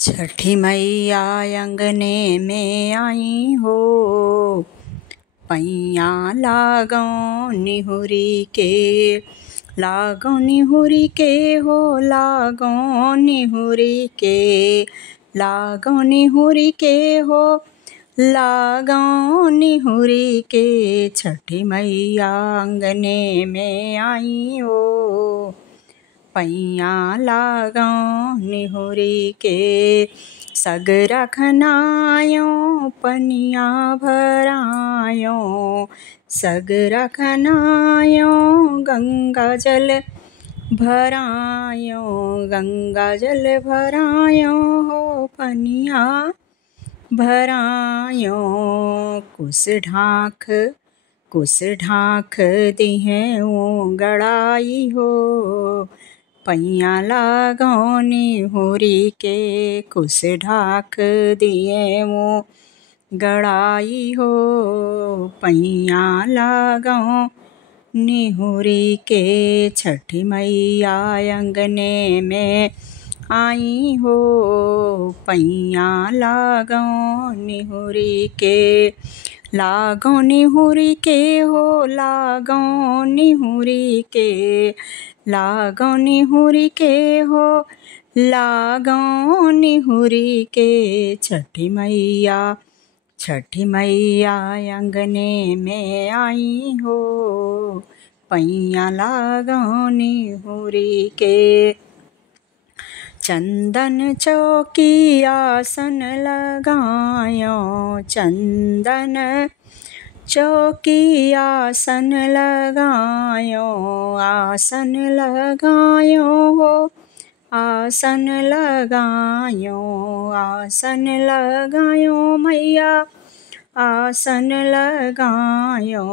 छठी मैया अंगने में आई हो, पैया लागो निहुरी के, लागो निहुरी के हो, लागो निहुरी के, लागो निहुरी के हो, लागो निहुरी के। छठी मैया अंगने में आई हो, पैया लागो निहुरी के। सगरा खनायो पनिया भरायो, सगरा खनायो गंगा जल भरायो, गंगा जल भरायो हो पनिया भरायो। कुस ढाक दिहे गड़ाई हो, पैया लागो निहुरी के। कुस ढाक दिए वो गड़ाई हो, पैया लागो निहुरी के। छठी मैया अंगने में आई हो, पैया लागो निहुरी के। लागो निहुरी के हो, लागो निहुरी के, लागो निहुरी के हो, लागो निहुरी के। छठी मैया अंगने में आई हो, पैया लागो निहुरी के। चंदन चौकी आसन लगायो, चंदन चौकी आसन लगायो, आसन लगायो हो, आसन लगायो, आसन लगायो मैया, आसन लगायो।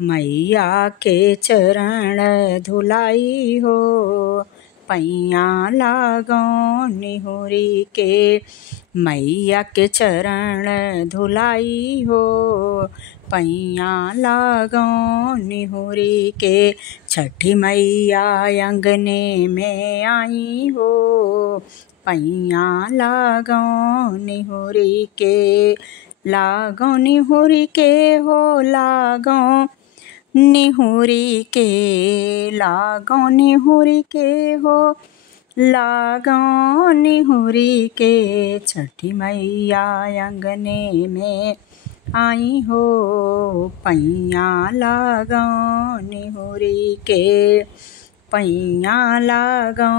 मैया के चरण धुलाई हो, पैया लागो निहुरी के। मैया के चरण धुलाई हो, पैया लागो निहुरी के। छठी मैया अंगने में आई हो, पैया लागो निहुरी के। लागो निहुरी के हो, लागो निहुरी के, लागो निहुरी के हो, लागो निहुरी के। छठी मैया अंगने में आई हो, पैया लागो निहुरी के, पैया लागो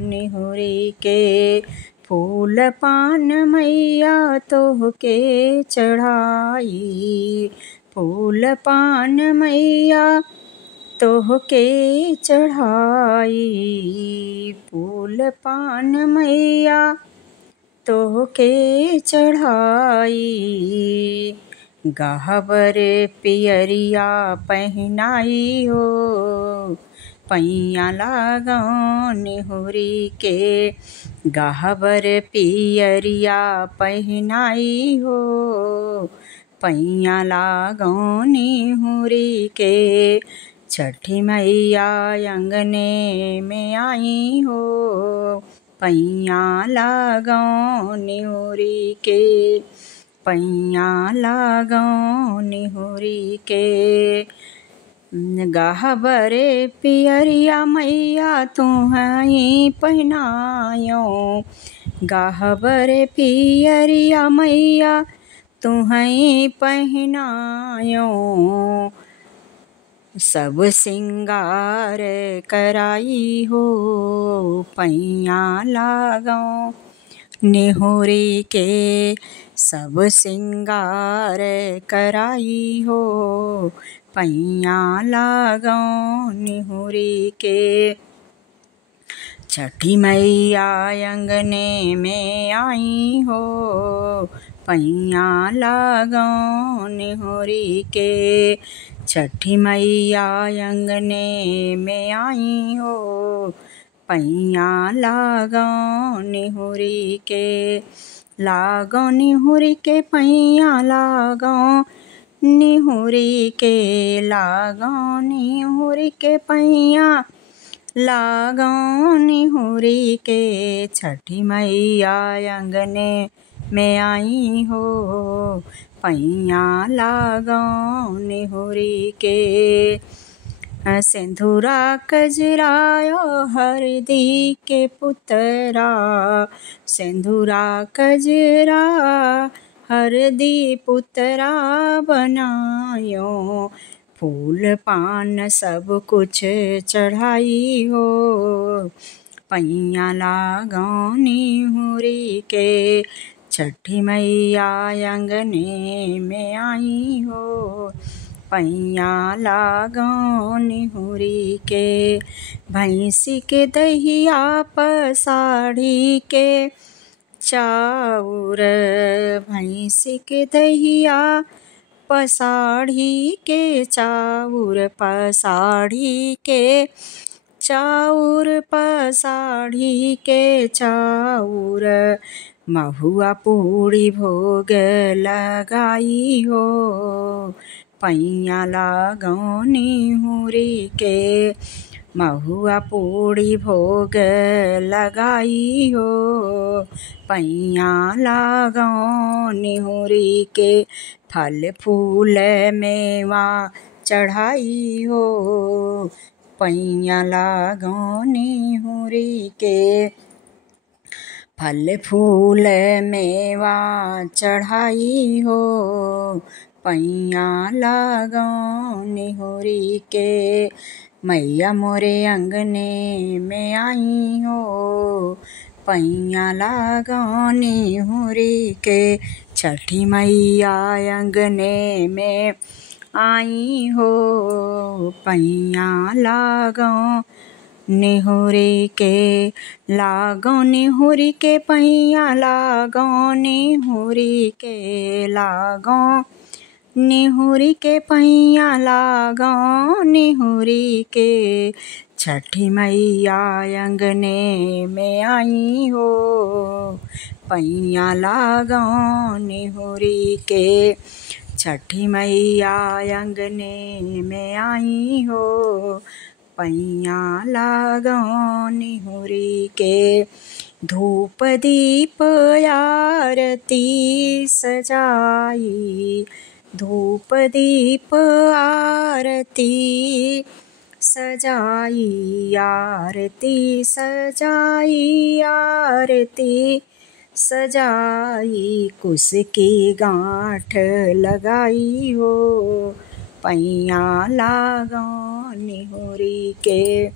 निहुरी के। फूल पान मैया तोहके चढ़ाई, फूल पान मैया तोहके चढ़ाई, फूल पान मैया तोहके चढ़ाई। गहबर पियरिया पहनाई हो, पैया लागो निहुरी के। गहबर पियरिया पहनाई हो, पैया लागो निहुरी के। छठी मैया अंगने में आई हो, पैया लागो निहुरी के, पैया लागो निहुरी के। गहबरे पियरिया मैया तुहई पहनायो, गहबरे पियरिया मैया तुहई पहनायो। सब सिंगार कराई हो, पैया लागो निहुरी के। सब सिंगार कराई हो, पैया लागो निहुरी के। छठी मैया अंगने में आई हो, पैया लागो निहुरी के। छठी मैया अंगने में आई हो, पैया लागो निहुरी के। लागो निहुरी के, पैया लागो निहुरी के, लागो निहुरी के, पैया लागो निहुरी के छठी मैया अंगने में आई हो। पैया लागो निहुरी के सिंधुरा कजरायो हरदी के पुतरा। सिंधुरा कजरा हरदी पुतरा बनायो। फूल पान सब कुछ चढ़ाई हो। पैया लागो निहुरी के छठी मैया अंगने में आई हो। पैया लागो निहुरी के भैंसी के दहिया पसाड़ी के चाउर। भैंसी के दहिया पसाड़ी के चाउर। पसाड़ी के चाउर पसाड़ी के चाउर। महुआ पूड़ी भोग लगाई हो। पैया लागो निहुरी के महुआ पूड़ी भोग लगाई हो। पैया लागो निहुरी के फल फूल मेवा चढ़ाई हो। पैया लागो निहुरी के फल फूल मेवा चढ़ाई हो। पैया लागो निहुरी के मैया मोरे अंगने में आई हो। पैया लागो निहुरी के छठी मैया अंगने में आई हो। पैया लागो निहुरी के लागो निहुरी के पैया लागो निहुरी के लागो निहुरी के पैया लागो निहुरी के छठी मैया अंगने में आई हो। पैया लागो निहुरी के छठी मैया अंगने में आई हो। पैया लागो निहुरी के धूप दीप आरती सजाई। धूप दीप आरती सजाई। आरती सजाई आरती सजाई। कुश की गांठ लगाई हो। पैया लागो निहुरी के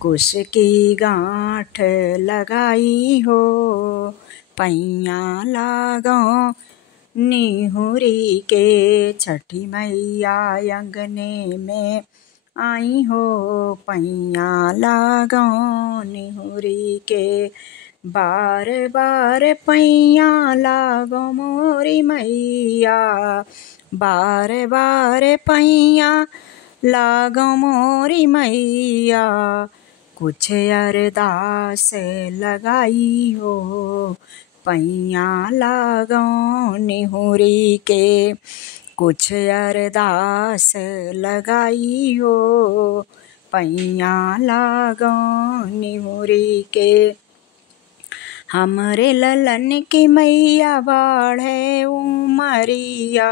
कुश की गांठ लगाई हो। पैया लागो निहुरी के छठी मैया अंगने में आई हो। पैया लागो निहुरी के बार बार पैया लागो मोरी मैया। बार बार पैया लागो मोरी मैया। कुछ अरदास लगाई हो। पैया लागो निहुरी के कुछ अरदास लगाई हो। पैया लागो निहुरी के हमरे ललन की मैया बाढ़े उमरिया।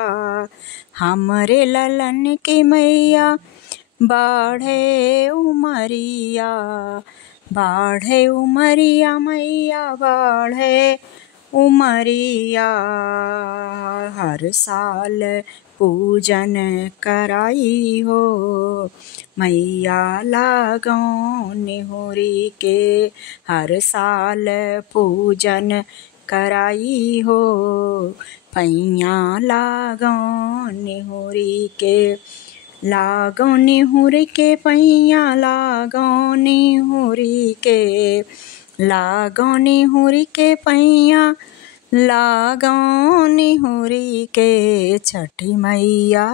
हमरे ललन की मैया बाढ़े उमरिया। बाढ़े उमरिया मैया बाढ़े उमरिया। हर साल पूजन कराई हो। मैया लागो निहुरी के हर साल पूजन कराई हो। पैया लागो निहुरी के लागो निहुरी के पैया लागो निहुरी के लागो निहुरी के पैया लागो निहुरी के छठी मैया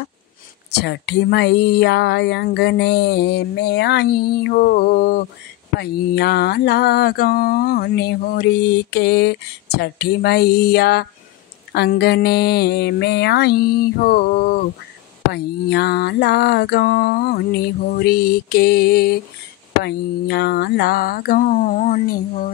अंगने में आई हो। पैया लागो निहुरी के छठी मैया अंगने में आई हो। पैया लागो निहुरी के पैया लागो निहोरा।